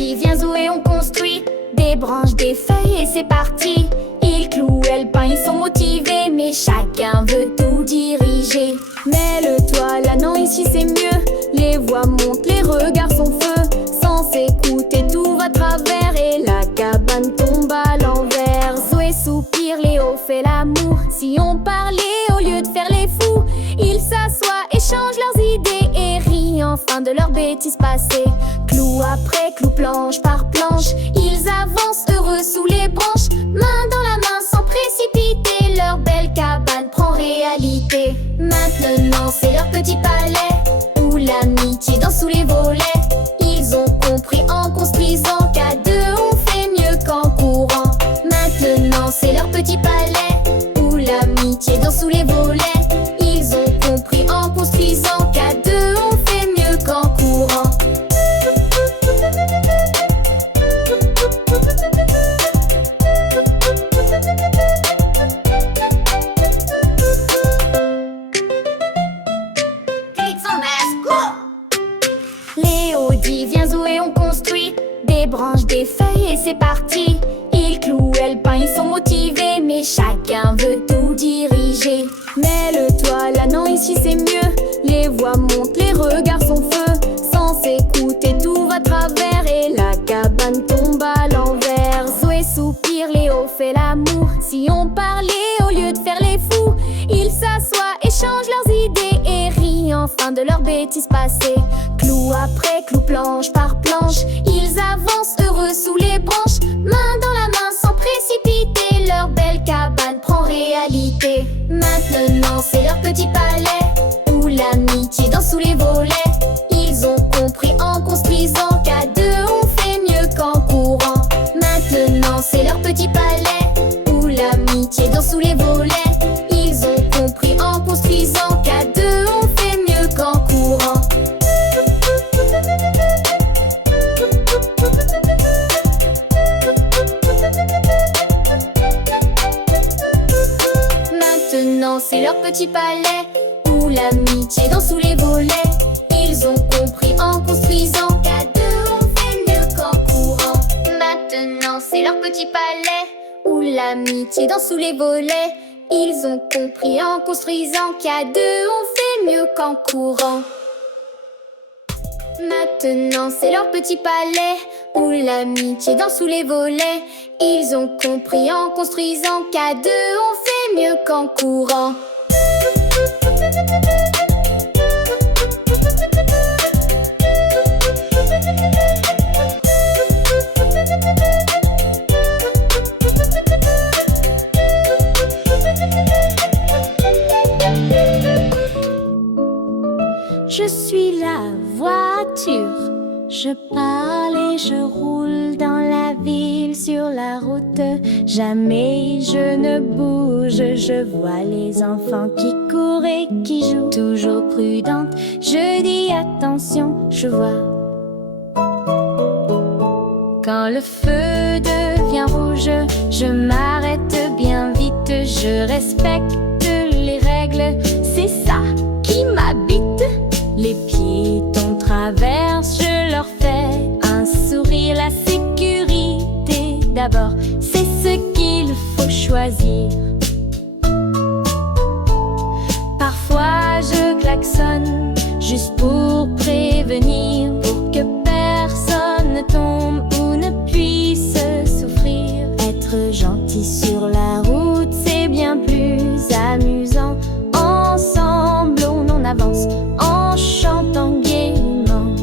dit viens Zoé, on construit des branches, des feuilles et c'est parti. Ils clouent, elles peignent, ils sont motivés, mais chacun veut tout diriger. Mais le toit là non, ici c'est mieux. Les voix montent, les regards sont feu. Sans s'écouter tout va de travers et la cabane tombe à l'envers. Zoé soupire, Léo fait l'amour. Si on parlait au lieu de faire les fous, ils s'assoient, échangent leurs idées et rient enfin de leurs bêtises passées. Clou après clou, planche par planche, ils avancent heureux sous les branches. Main dans la main sans précipiter, leur belle cabane prend réalité. Maintenant c'est leur petit palais où l'amitié danse sous les volets. Ils ont compris en construisant qu'à deux on fait mieux qu'en courant. Maintenant c'est leur petit palais où l'amitié danse sous les volets. Ils ont compris en construisant qu'à deux on fait mieux qu'en courant. Léo dit viens Zoé, on construit des branches, des feuilles et c'est parti. Ils clouent, elles peignent, ils sont motivés, mais chacun veut tout diriger. Mais le toit là non, ici c'est mieux. Les voix montent, les regards sont feu. Sans s'écouter tout va de travers et la cabane tombe à l'envers. Zoé soupire, Léo fait l'amour. Si on parlait au lieu de faire les fous, ils s'assoient, échangent leurs idées et rient enfin de leurs bêtises passées. Clou après clou, planche par planche, ils avancent heureux sous les branches. Main dans la main sans précipiter, leur belle cabane prend réalité. Maintenant c'est leur petit palais où l'amitié danse sous les volets. Ils ont compris en construisant qu'à deux on fait mieux qu'en courant. Maintenant c'est leur petit palais où l'amitié danse sous les volets. Ils ont compris en construisant qu'à deux on fait mieux qu'en courant. Maintenant c'est leur petit palais où l'amitié danse sous les volets. Ils ont compris en construisant qu'à deux on fait mieux qu'en courant. Maintenant c'est leur petit palais où l'amitié danse sous les volets. Ils ont compris en construisant qu'à deux on fait mieux qu'en courant. Maintenant c'est leur petit palais où l'amitié danse sous les volets. Ils ont compris en construisant qu'à deux on fait mieux qu'en courant. Je suis la voiture, je parle et je roule dans la ville sur la route. Jamais je ne bouge, je vois les enfants qui courent et qui jouent. Toujours prudente, je dis attention, je vois. Quand le feu devient rouge, je m'arrête bien vite. Je respecte les règles, c'est ça qui m'habite. Les piétons traversent, je leur fais un sourire. La sécurité d'abord, c'est ce qu'il faut choisir. Parfois je klaxonne juste pour prévenir, pour que personne ne tombe ou ne puisse souffrir. Être gentil sur la route, c'est bien plus amusant. Ensemble on avance en chantant gaiement.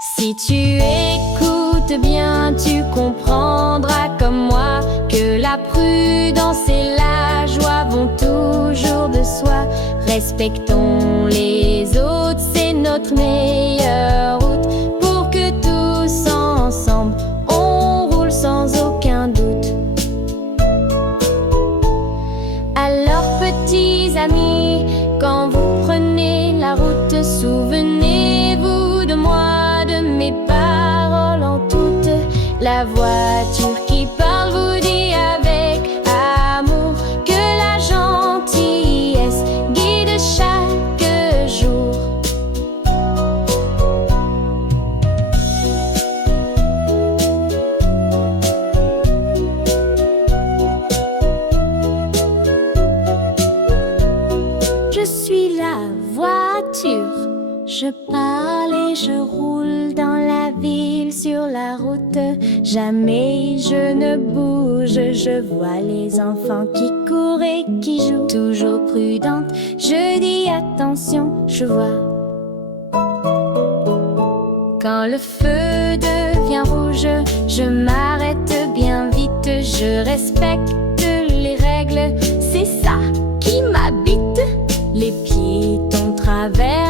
Si tu écoutes bien, tu comprendras comme moi que la prudence et la joie vont toujours de soi. Respectons les autres, c'est notre meilleure route pour que tous ensemble on roule sans aucun doute. Alors petits amis, quand vous prenez la route, souvenez-vous de moi, de mes paroles en toute. La voiture qui parle vous dit avec amour que la gentillesse guide chaque jour. sûr. Je parle et je roule dans la ville, sur la route. Jamais je ne bouge. Je vois les enfants qui courent et qui jouent. Toujours prudente, je dis attention, je vois. Quand le feu devient rouge, je m'arrête bien vite. Je respecte les règles, c'est ça qui m'habite. Les piétons traversent